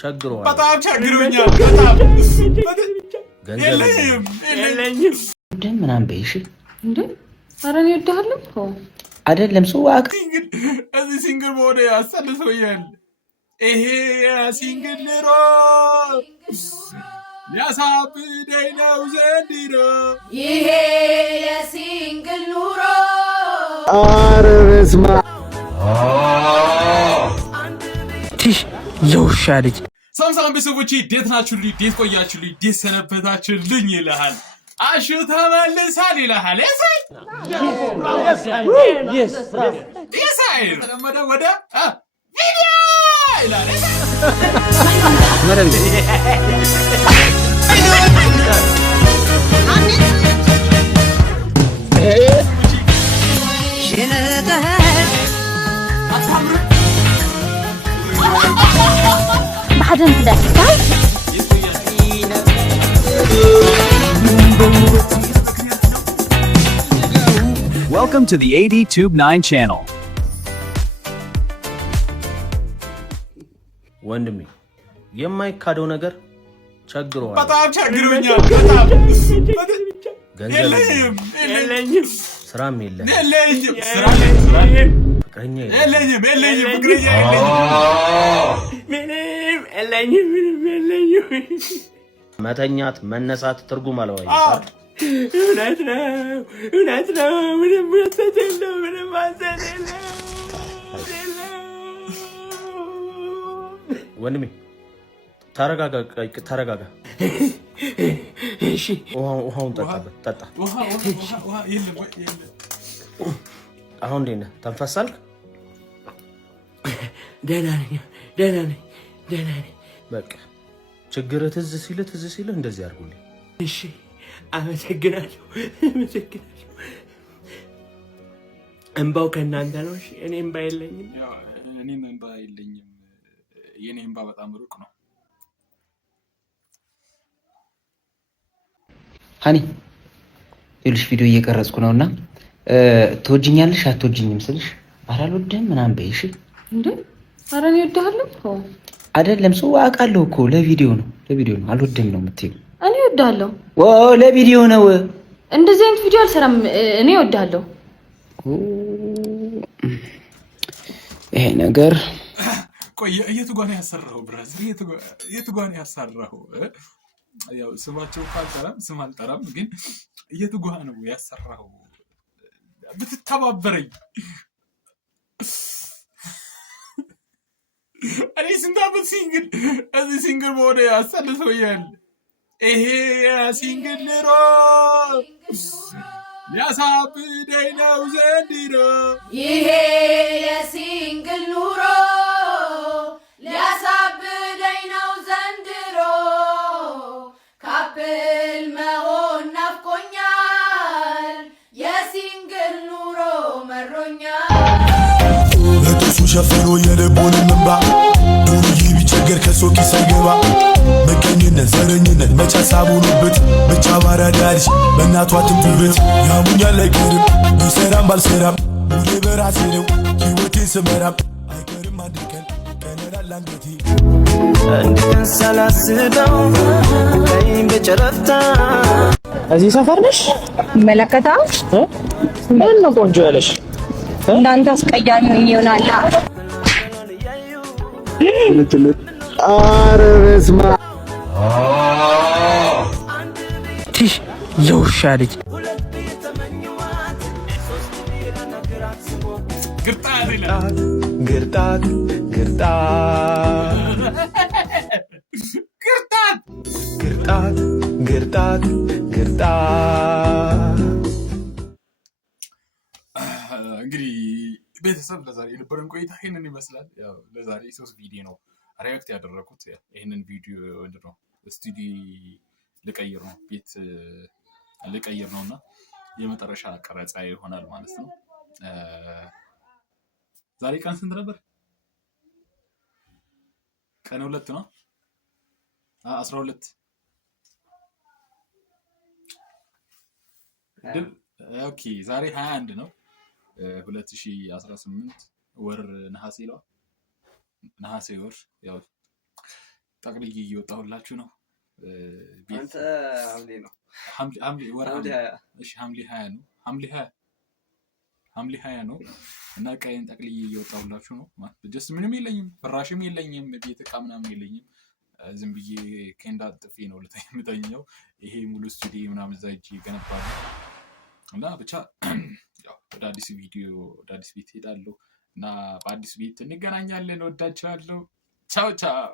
ቸግሯል። በጣም ቸግሮኛል። በጣም ገንዘብ የለኝም ደም ምናምን በይሽ እንዴ? ኧረ እኔ እወድሃለሁ አይደለም ሰው እዚህ ሲንግል መሆነ ያሳልፈኛል። ይሄ ሲንግል ኑሮ ሊያሳብደኝ ነው ዘንድሮ። ይሄ የሲንግል ኑሮ ኧረ በስመ ትሽ የውሻ ልጅ ሰላም ቤተሰቦቼ እንዴት ናችሁልኝ? እንዴት ቆያችሁልኝ? እንዴት ሰነበታችሁልኝ? ይልሃል አሹ ተመልሷል ይልሃል። የሳይ ተለመደ ወደ ቪዲዮ ይላል። Welcome to the ADTube9 channel. ወንድሜ የማይካደው ነገር ቸግሯል። በጣም ቸግሮኛል። በጣም ገንዘብ የለኝም ስራም የለም ፍቅረኛ የለኝም መተኛት መነሳት ትርጉም አለው። እውነት ነው ምንም ወተት የለው ምንም ማዘን የለው። ወንድሜ ተረጋጋ። እሺ ውሃውን ጠጣ። ውሃ የለም። አሁን እንዴት ነህ? ተንፈሳልክ? ደህና ነኝ። በቃ ችግርህ ትዝ ሲልህ እንደዚህ አድርጉልኝ። እሺ አመሰግናለሁ። እንባው ከእናንተ ነው። እሺ እኔ እንባ የለኝም። የኔ እንባ በጣም ሩቅ ነው። ሃኒ ይኸውልሽ ቪዲዮ እየቀረጽኩ ነውና ትወጂኛለሽ አትወጂኝም ስልሽ ኧረ አልወድህም ምናምን በይሽ እንዴ? ኧረ እኔ እወድሃለሁ አይደለም ሰው አውቃለሁ እኮ ለቪዲዮ ነው አልወድህም ነው የምትይው። እኔ እወድሃለሁ ለቪዲዮ ነው። እንደዚህ አይነት ቪዲዮ አልሰራም። እኔ እወድሃለሁ። ይሄ ነገር ቆይ የቱ ጋር ነው ያሰራኸው? ብራዝ የቱ ጋር ነው ያሰራኸው? ያው ስማቸው ስም አልጠራም፣ ግን የቱ ጋር ነው ያሰራኸው? ብትተባበረኝ። እኔ ስንት ዓመት ሲንግል መሆነ ያሳልፈኛል። ይሄ ሲንግል ኑሮ ሊያሳብደኝ ነው ዘንድሮ። ይሄ የሲንግል ኑሮ ሊያሳብደኝ ነው ዘንድሮ። ካፕል መሆን ናፍቆኛል፣ የሲንግል ኑሮ መሮኛል። ለጥሱ ሸፈኖ የልቡን እንባ ዱርዬ ቢቸገር ከሶኪ ሳይገባ መገኝነት ዘረኝነት መቻ ሳቡኑበት ብቻ ባራዳሪሽ በእናቷ ትምትበት ያሙኛል አይቀርም ብሰራም ባልሰራም ሙሌ በራሴ ነው ሕይወቴ ስመራም አይቀርም አንድ ቀን ቀነዳል አንገቴ እንድን ሳላስበው ቀይም በጨረፍታ እዚህ ሰፈር ነሽ? መለከታው ምን ነው ቆንጆ ያለሽ? እንዳንተ አስቀያሚ ሆኜ ይሆናል። ኧረ በስመ ትሽ የውሻ ልጅ ግርጣት እንግዲህ ቤተሰብ ለዛሬ የነበረን ቆይታ ይሄንን ይመስላል። ያው ለዛሬ 3 ቪዲዮ ነው ሪአክት ያደረኩት። ይሄንን ቪዲዮ እንደው ስቱዲዮ ልቀይር ነው ቤት ልቀይር ነውና የመጨረሻ ቀረጻ ይሆናል ማለት ነው። ዛሬ ቀን ስንት ነበር? ቀን 2 ነው 12 ኦኬ ዛሬ 21 ነው 2018 ወር ነሐሴ ወር ያው ጠቅልዬ እየወጣሁላችሁ ነው። አንተ ሐምሌ ነው ሐምሌ እሺ ሐምሌ 20 ነው። ሐምሌ 20 ነው እና ቀይን ጠቅልዬ እየወጣሁላችሁ ነው። ጀስት ምንም የለኝም፣ ፍራሽም የለኝም፣ ቤት ዕቃ ምናምን የለኝም። ዝም ብዬ ከእንዳ ጥፌ ነው ልተኛው። ይሄ ሙሉ ስቱዲዮ ምናምን እዛ ሂጅ ገነባለሁ እና ብቻ ያው ወደ አዲስ ቤት ሄዳለሁ እና በአዲስ ቤት እንገናኛለን። ወዳችኋለሁ። ቻው ቻው።